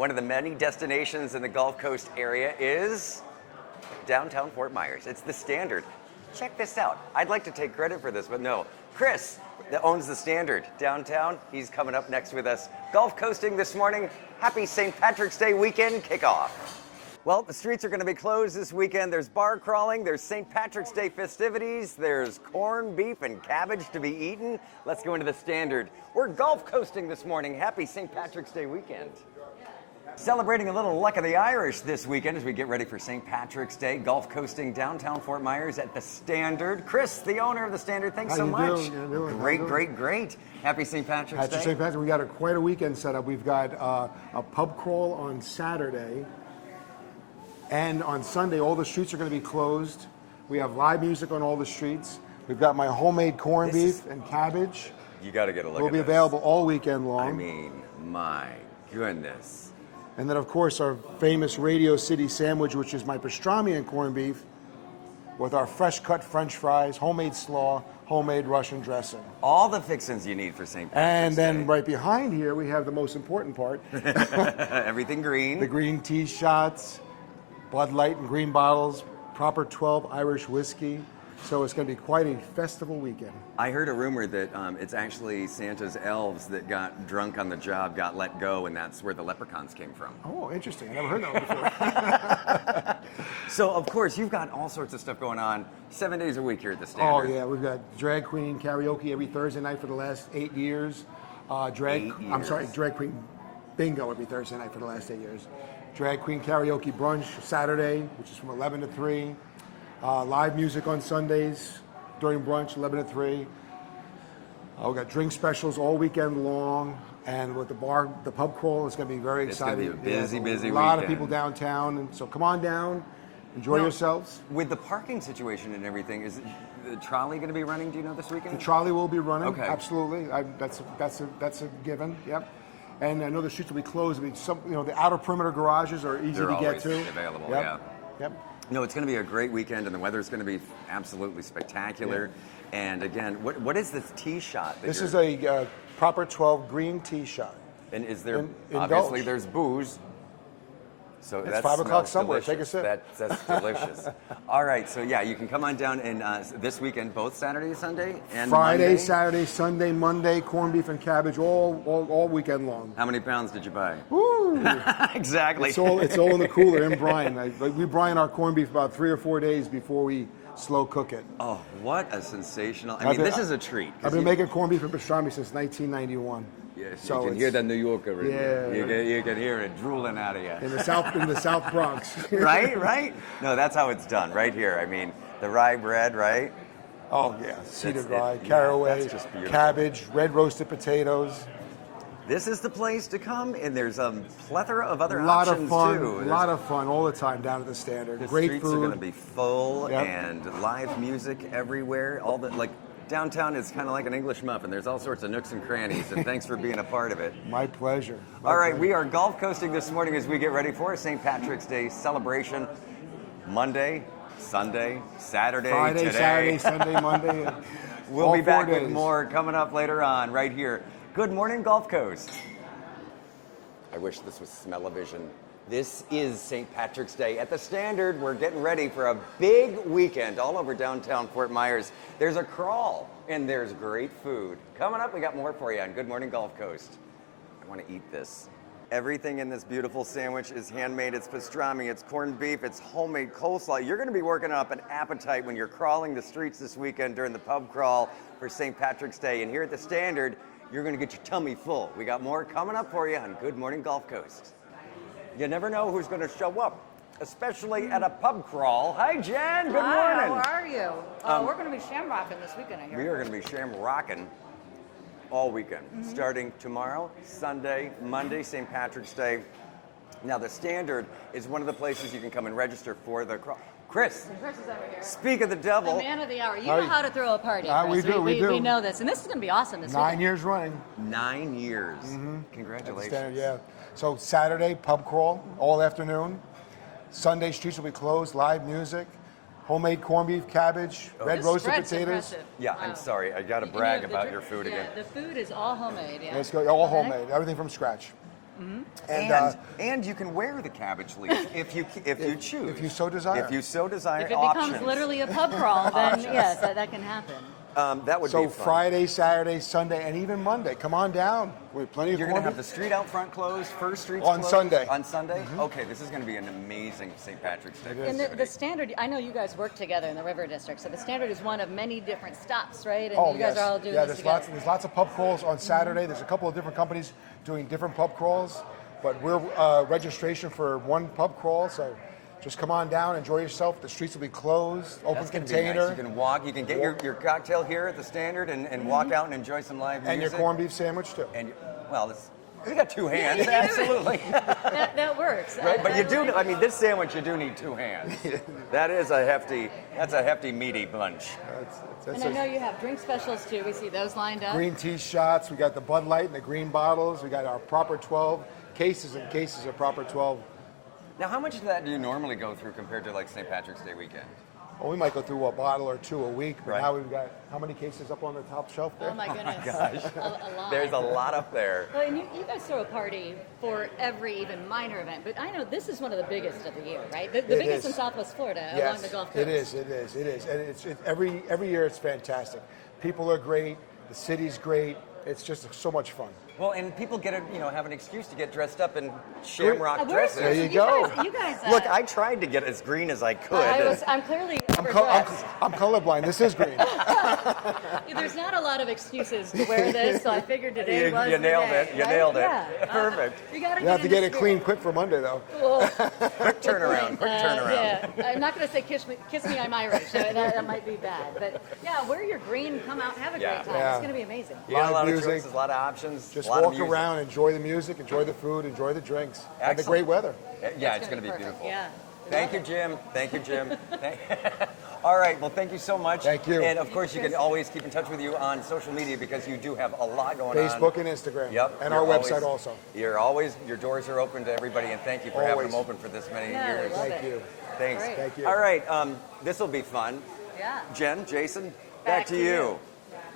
One of the many destinations in the Gulf Coast area is downtown Fort Myers. It's the Standard. Check this out. I'd like to take credit for this, but no. Chris, that owns the Standard downtown, he's coming up next with us. Gulf coasting this morning. Happy St. Patrick's Day weekend kickoff. Well, the streets are going to be closed this weekend. There's bar crawling, there's St. Patrick's Day festivities, there's corned beef and cabbage to be eaten. Let's go into the Standard. We're Gulf coasting this morning. Happy St. Patrick's Day weekend. Celebrating a little luck of the Irish this weekend as we get ready for St. Patrick's Day. Gulf coasting downtown Fort Myers at the Standard. Chris, the owner of the Standard, thanks so much. Great. Happy St. Patrick's Day. Happy St. Patrick's. We got quite a weekend set up. We've got a pub crawl on Saturday. And on Sunday, all the streets are going to be closed. We have live music on all the streets. We've got my homemade corned beef and cabbage. You got to get a look at this. Will be available all weekend long. I mean, my goodness. And then, of course, our famous Radio City sandwich, which is my pastrami and corned beef, with our fresh-cut French fries, homemade slaw, homemade Russian dressing. All the fixings you need for St. Patrick's Day. And then right behind here, we have the most important part. Everything green. The green tea shots. Bud Light and green bottles, proper 12 Irish whiskey. So it's going to be quite a festival weekend. I heard a rumor that it's actually Santa's elves that got drunk on the job, got let go, and that's where the leprechauns came from. Oh, interesting. I never heard that before. So, of course, you've got all sorts of stuff going on 7 days a week here at the Standard. Oh, yeah. We've got drag queen karaoke every Thursday night for the last 8 years. Drag queen bingo every Thursday night for the last 8 years. Drag queen karaoke brunch Saturday, which is from 11 to 3. Live music on Sundays during brunch, 11 to 3. We've got drink specials all weekend long. And with the pub crawl, it's going to be very exciting. It's going to be a busy weekend. A lot of people downtown. And so come on down, enjoy yourselves. With the parking situation and everything, is the trolley going to be running, do you know, this weekend? The trolley will be running, okay. Absolutely. That's a given, yep. And I know the streets will be closed. The outer perimeter garages are easy to get to. They're always available, yep. Yep. No, it's going to be a great weekend, and the weather's going to be absolutely spectacular. Yeah. And again, what is this tea shot? This is a proper 12 green tea shot. And is there, obviously there's booze. So it's 5 o'clock somewhere. Delicious. Take a sip. That's delicious. All right, so yeah, you can come on down and this weekend, both Saturday, Sunday, and Friday, Monday. Saturday, Sunday, Monday, corned beef and cabbage, all weekend long. How many pounds did you buy? Woo! Exactly. It's all in the cooler in brine. We brine our corned beef about 3 or 4 days before we slow cook it. Oh, what a sensational! This is a treat. I've been making corned beef and pastrami since 1991. Yes, so you can hear the New Yorker. Yeah, you can hear it drooling out of you. In the South Bronx. right. No, that's how it's done right here. I mean, the rye bread, right? Oh yeah, seeded rye, caraway, cabbage, red roasted potatoes. This is the place to come, and there's a plethora of other options too. A lot of fun all the time down at the Standard. The Great streets food. are going to be full, and live music everywhere. Downtown is kind of like an English muffin. There's all sorts of nooks and crannies, and thanks for being a part of it. My pleasure. All right, we are Gulf coasting this morning as we get ready for St. Patrick's Day celebration. Monday, Sunday, Saturday, Friday, today. Saturday, Sunday, Monday. We'll be back with more coming up later on right here. Good morning, Gulf Coast. I wish this was smell-o-vision. This is St. Patrick's Day at the Standard. We're getting ready for a big weekend all over downtown Fort Myers. There's a crawl and there's great food. Coming up, we got more for you on Good Morning Gulf Coast. I want to eat this. Everything in this beautiful sandwich is handmade. It's pastrami, it's corned beef, it's homemade coleslaw. You're going to be working up an appetite when you're crawling the streets this weekend during the pub crawl for St. Patrick's Day. And here at the Standard, you're going to get your tummy full. We got more coming up for you on Good Morning Gulf Coast. You never know who's going to show up, especially at a pub crawl. Hi, Jen. Good morning. How are you? We're going to be shamrocking this weekend, I hear. We are going to be shamrocking all weekend, starting tomorrow, Sunday, Monday, St. Patrick's Day. Now, the Standard is one of the places you can come and register for the crawl. Chris is over here. Speak of the devil. The man of the hour. You know how to throw a party, we Chris. do. We know this. And this is going to be awesome this weekend. 9 years running. 9 years. Congratulations. Standard, yeah. So Saturday, pub crawl all afternoon. Sunday, streets will be closed, live music. Homemade corned beef, cabbage, red roasted potatoes. Impressive. Yeah, I'm sorry. I got to brag about your food again. The food is all homemade. Yeah. Let's go. All homemade. Everything from scratch. And you can wear the cabbage leaf if you choose. If you so desire. If you so desire. If it options. becomes literally a pub crawl, then yes, that can happen. That would be So fun. Friday, Saturday, Sunday, and even Monday. Come on down. We have plenty of You're going corned to have beef. the street out front closed, First Street's On closed? Sunday. On Sunday? Okay, this is going to be an amazing St. Patrick's Day And festivity. the Standard, I know you guys work together in the River District, so the Standard is one of many different stops, right? And Oh, you guys yes. are all doing yeah, this there's lots of pub crawls on Saturday. There's a couple of different companies doing different pub crawls, but we're registration for one pub crawl, so just come on down, enjoy yourself. The streets will be closed, open That's gonna be container. nice. You can walk, you can get your cocktail here at the Standard and walk out and enjoy some live music. And your corned beef sandwich, too. And we got two hands, absolutely. that works. Right, but you do. I mean, this sandwich you do need two hands. That's a hefty meaty bunch. And I know you have drink specials too. We see those lined up. Green tea shots. We got the Bud Light and the green bottles. We got our proper 12 cases and cases of proper 12. Now, how much of that do you normally go through compared to like St. Patrick's Day weekend? Well, we might go through a bottle or two a week, but Right. now we've got how many cases up on the top shelf there? Oh my goodness. Gosh, A lot. there's a lot up there. Well, and you guys throw a party for every even minor event, but I know this is one of the biggest of the year, right? The biggest is. in Southwest Florida along Yes, the Gulf Coast. it is, and every year it's fantastic. People are great, the city's great. It's just so much fun. Well, and people have an excuse to get dressed up in shamrock dresses. There you go. You guys Look, I tried to get as green as I could. I'm clearly I'm overdressed. colorblind. This is green. There's not a lot of excuses to wear this, so I figured today was you the nailed day, it. You right? nailed it. Yeah. Perfect. You gotta You have to get it in the clean spirit. quick for Monday, though. Well, Quick turnaround. Quick turnaround. yeah, I'm not going to say kiss me, I'm Irish. So that might be bad. But yeah, wear your green, come out, have a Yeah. great time. Yeah. It's going to be amazing. You got a Live lot of music. choices, a lot of options. Just a lot of walk music. around, enjoy the music, enjoy the food, enjoy the drinks, and the Excellent. great weather. Yeah, it's going to be perfect. beautiful. Yeah. Thank you, Jim. Thank you, Jim. All right. Well, thank you so much. Thank you. And of course, you can always keep in touch with you on social media because you do have a lot going on. Facebook and Instagram. Yep. And You're our website also. Your doors are open to everybody, and thank you for having Always. them open for this many Yeah, years. love Thank it. you. Thanks. Great. Thank you. All right. This will be fun. Yeah. Jen, Jason, Back to to you. you.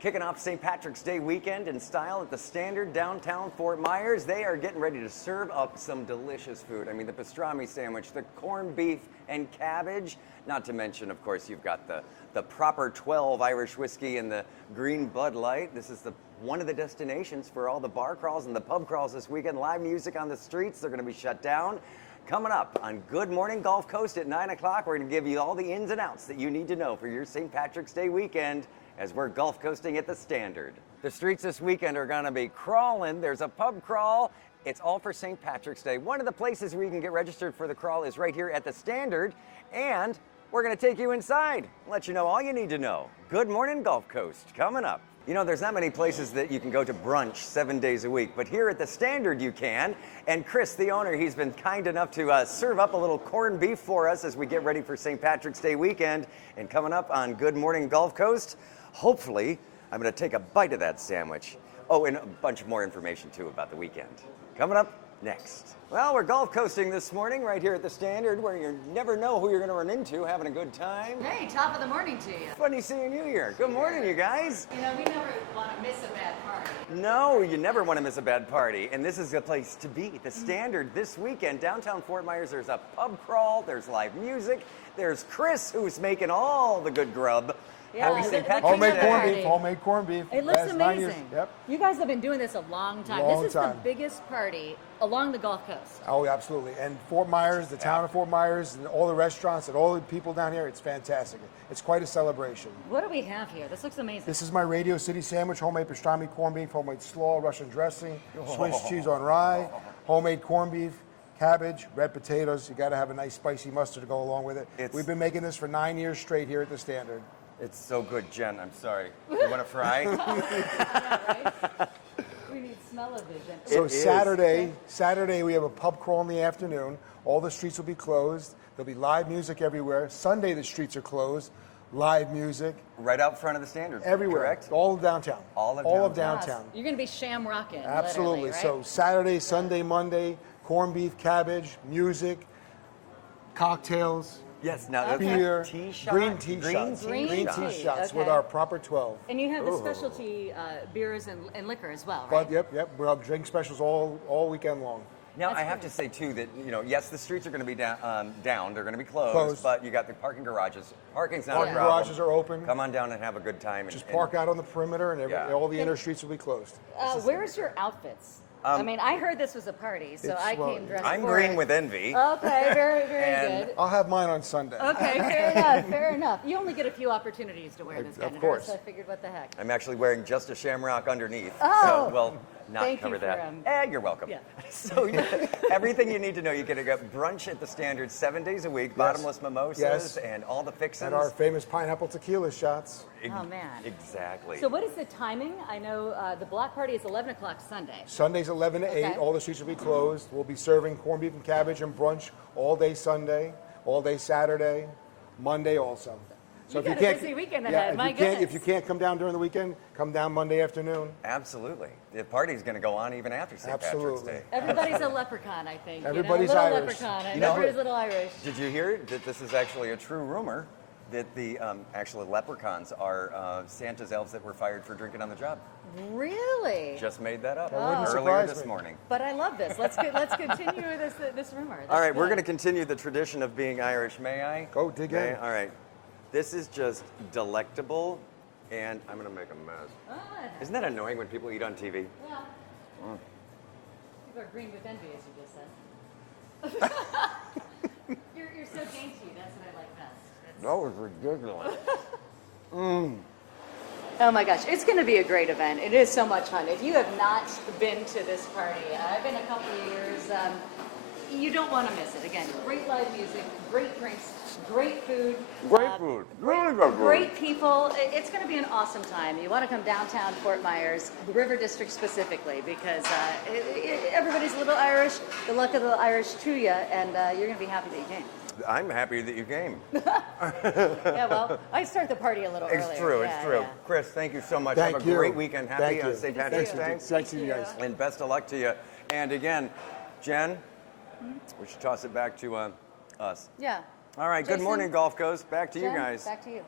Kicking off St. Patrick's Day weekend in style at the Standard downtown Fort Myers. They are getting ready to serve up some delicious food. I mean, the pastrami sandwich, the corned beef and cabbage. Not to mention, of course, you've got the proper 12 Irish whiskey and the green Bud Light. This is one of the destinations for all the bar crawls and the pub crawls this weekend. Live music on the streets. They're going to be shut down. Coming up on Good Morning Gulf Coast at 9 o'clock, we're going to give you all the ins and outs that you need to know for your St. Patrick's Day weekend as we're Gulf coasting at the Standard. The streets this weekend are going to be crawling. There's a pub crawl. It's all for St. Patrick's Day. One of the places where you can get registered for the crawl is right here at the Standard, and we're going to take you inside, let you know all you need to know. Good Morning Gulf Coast coming up. You know, there's not many places that you can go to brunch 7 days a week, but here at the Standard you can. And Chris, the owner, he's been kind enough to serve up a little corned beef for us as we get ready for St. Patrick's Day weekend. And coming up on Good Morning Gulf Coast, hopefully, I'm going to take a bite of that sandwich. Oh, and a bunch more information, too, about the weekend. Coming up next. Well, we're Gulf coasting this morning right here at the Standard, where you never know who you're going to run into having a good time. Hey, top of the morning to you. Funny seeing you here. Good morning, you guys. You know, we never want to miss a bad party. No, you never want to miss a bad party, and this is a place to be. The Standard this weekend, downtown Fort Myers, there's a pub crawl, there's live music, there's Chris, who's making all the good grub. Yeah, Happy St. the Patrick's Homemade Day. corned Party. beef, homemade corned beef. It looks Last 9 years. amazing. Yep. You guys have been doing this a long time. Long This is time. the biggest party along the Gulf Coast. Oh, absolutely. And Fort Myers, the town of Fort Myers, and all the restaurants and all the people down here, it's fantastic. It's quite a celebration. What do we have here? This looks amazing. This is my Radio City sandwich, homemade pastrami corned beef, homemade slaw, Russian dressing, Swiss cheese on rye, homemade corned beef, cabbage, red potatoes. You got to have a nice spicy mustard to go along with it. We've been making this for 9 years straight here at the Standard. It's so good, Jen. I'm sorry. You want to fry? We need smell-o-vision. So It is. Saturday we have a pub crawl in the afternoon. All the streets will be closed. There'll be live music everywhere. Sunday the streets are closed. Live music Right out front of the Standard. everywhere. Correct? All of downtown. All of All downtown. of You're going to be shamrocking. Absolutely. Literally, right? So Saturday, Sunday, Monday, corned beef, cabbage, music, cocktails. Yes, now that's beer, a tea shot? green tea shots. Green Green tea, tea shots okay. with our proper 12. And you have the specialty beers and liquor as well, right? But yep, we'll have drink specials all weekend long. Now, That's I have great. to say, too, that, yes, the streets are going to be down, they're going to be closed, Closed. but you got the parking garages. Parking's not Parking a problem. garages are open. Come on down and have a good time. Just park out on the perimeter, and Yeah. all the inner streets will be closed. Where's your outfits? I mean, I heard this was a party, so I came dressed I'm for green it. with envy. Okay, very And- good. I'll have mine on Sunday. Okay, fair enough, fair enough. You only get a few opportunities to wear this Of kind of course. dress, so I figured what the heck. I'm actually wearing just a shamrock underneath. Oh. So we'll not Thank cover you for, that. You're welcome. yeah. So everything you need to know, you can get brunch at the Standard 7 days a week, bottomless mimosas, Yes. and all the fixins. And our famous pineapple tequila shots. Oh, man. Exactly. So what is the timing? I know the block party is 11 o'clock Sunday. Sundays 11 to 8. Okay. All the streets will be closed. We'll be serving corned beef and cabbage and brunch all day Sunday, all day Saturday, Monday also. You got a busy weekend ahead, my goodness. If you can't come down during the weekend, come down Monday afternoon. Absolutely. The party's going to go on even after St. Patrick's Absolutely. Day. Everybody's a leprechaun, I think. Everybody's little Irish. leprechaun. You know- Everybody's a little Irish. Did you hear that this is actually a true rumor? That the actually leprechauns are Santa's elves that were fired for drinking on the job. Really? Just made that up wouldn't earlier surprise this me. morning. But I love this. Let's continue this rumor. All right, That's we're good. going to continue the tradition of being Irish. May I? Go dig May in. I? All right. This is just delectable, and I'm going to make a mess. Ah, Isn't that annoying when people eat on TV? yeah. People are green with envy, as you just said. you're so dainty. That's what I like best. That was ridiculous. Oh my gosh, it's going to be a great event. It is so much fun. If you have not been to this party, I've been a couple of years. You don't want to miss it. Again, great live music, great drinks, great food. Great food. Really good food. Great people. It's going to be an awesome time. You want to come downtown Fort Myers, the River District specifically, because everybody's a little Irish. The luck of the Irish to you, and you're going to be happy that you came. I'm happy that you came. Yeah, well, I start the party a little earlier. It's true, it's Yeah, true. yeah. Chris, thank you so much. Thank Have a you. great weekend. Happy Thank on you. St. Good to Patrick's see Day. you. Thanks to you guys. And best of luck to you. And again, Jen, we should toss it back to us. Yeah. All right, good Jason, morning, Gulf Coast. Back to you Jen, guys. Back to you.